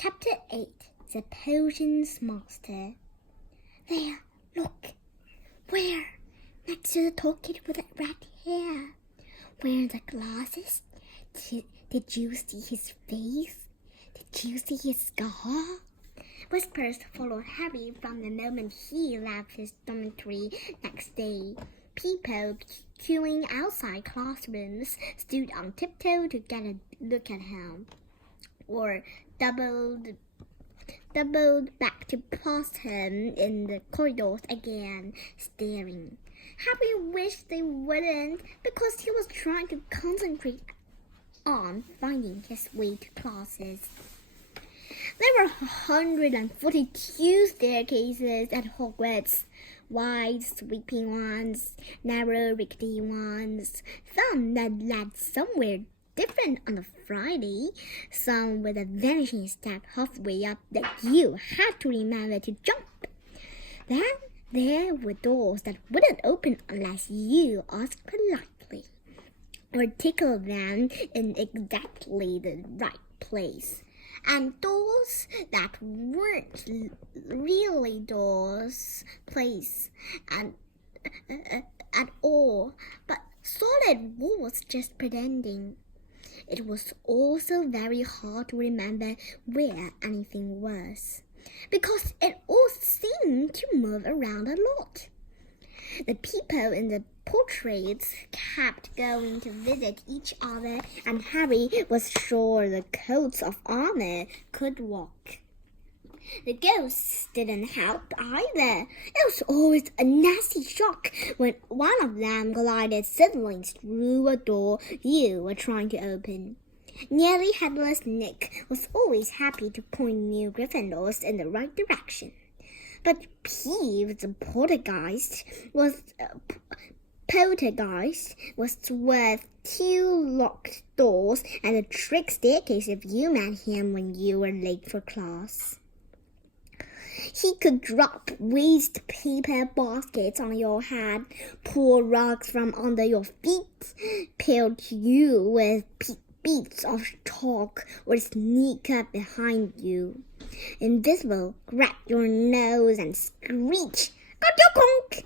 Chapter 8 The Potions Master. There, look. Where? Next to the tall kid with the red hair. Wearing the glasses. Did you see his face? Did you see his scar? Whispers followed Harry from the moment he left his dormitory next day. People queuing outside classrooms stood on tiptoe to get a look at him, or doubled back to pass him in the corridors again, staring. Harry wished they wouldn't, because he was trying to concentrate on finding his way to classes. There were 142 staircases at Hogwarts. Wide, sweeping ones, narrow, rickety ones, some that led somewhere different on a Friday, some with a vanishing step halfway up that you had to remember to jump. Then there were doors that wouldn't open unless you asked politely, or tickled them in exactly the right place. And doors that weren't really doors place at all, but solid walls just pretending. It was also very hard to remember where anything was, because it all seemed to move around a lot. The people in the portraits kept going to visit each other, and Harry was sure the coats of armor could walk. The ghosts didn't help either. It was always a nasty shock when one of them glided suddenly through a door you were trying to open. Nearly Headless Nick was always happy to point new Gryffindors in the right direction. But Peeves, the poltergeist, was worth 2 locked doors and a trick staircase if you met him when you were late for class. He could drop waste paper baskets on your head, pull rugs from under your feet, pelt you with beads of chalk, or sneak up behind you, invisible, grab your nose and screech, "Ka-tunk!"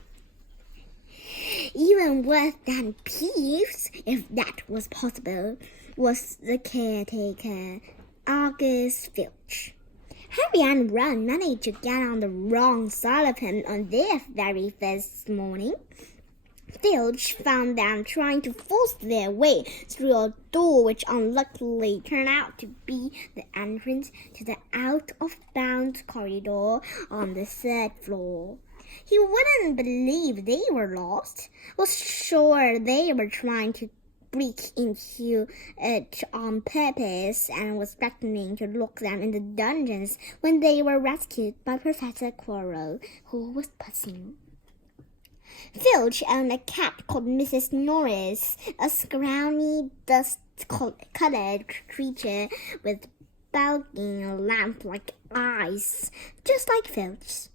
Even worse than Peeves, if that was possible, was the caretaker, Argus Filch. Harry and Ron managed to get on the wrong side of him on their very first morning. Filch found them trying to force their way through a door which unluckily turned out to be the entrance to the out-of-bounds corridor on the 3rd floor. He wouldn't believe they were lost, was sure they were trying to break into it on purpose, and was threatening to lock them in the dungeons when they were rescued by Professor Quirrell, who was puzzling. Filch owned a cat called Mrs. Norris, a scrawny, dust-colored creature with bulging lamp-like eyes, just like Filch.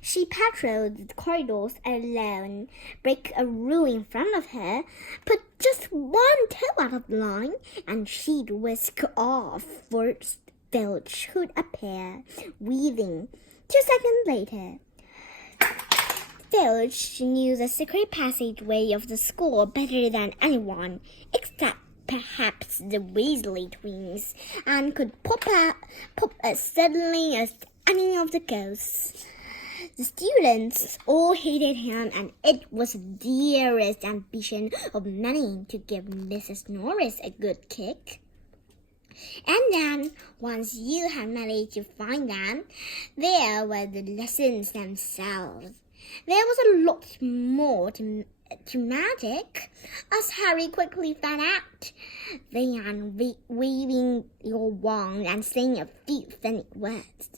She patrolled the corridors alone, break a rule in front of her, put just one toe out of line, and she'd whisk off for Filch, who'd appear, weaving. 2 seconds later, Filch knew the secret passageway of the school better than anyone, except perhaps the Weasley twins, and could pop as suddenly as any of the ghosts. The students all hated him, and it was the dearest ambition of many to give Mrs. Norris a good kick. And then, once you had managed to find them, there were the lessons themselves. There was a lot more to magic, as Harry quickly found out, than waving your wand and saying a few funny words.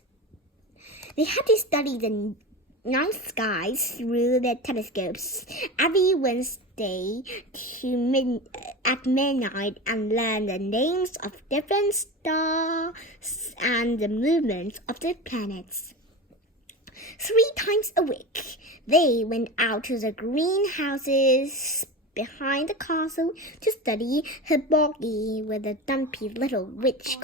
They had to study the night skies through their telescopes every Wednesday at midnight, and learn the names of different stars and the movements of the planets. 3 times a week, they went out to the greenhouses behind the castle to study Hibogi with a dumpy little witch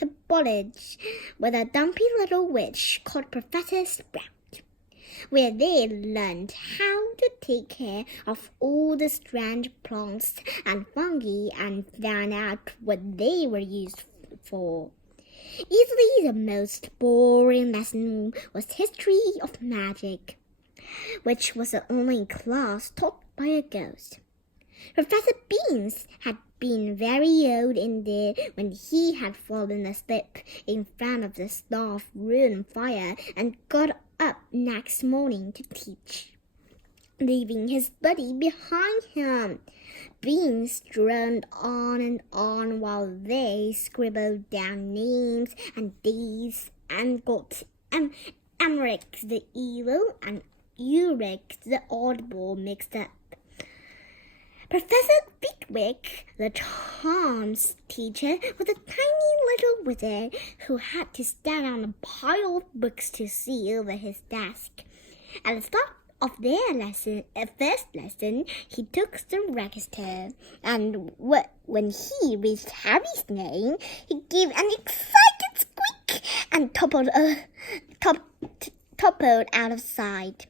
Hippolage with a dumpy little witch called Professor Sprout, where they learned how to take care of all the strange plants and fungi and found out what they were used for. Easily the most boring lesson was History of Magic, which was the only class taught by a ghost. Professor Beans had been very old indeed when he had fallen asleep in front of the staff room fire and got up next morning to teach, leaving his buddy behind him. Beans droned on and on while they scribbled down names and dates and got Emmerich the evil and Ulrich the oddball mixed up. Professor Bitwick, the charms teacher, was a tiny little wizard who had to stand on a pile of books to see over his desk. At the start of their first lesson, he took the register, and when he reached Harry's name, he gave an excited squeak and toppled out of sight.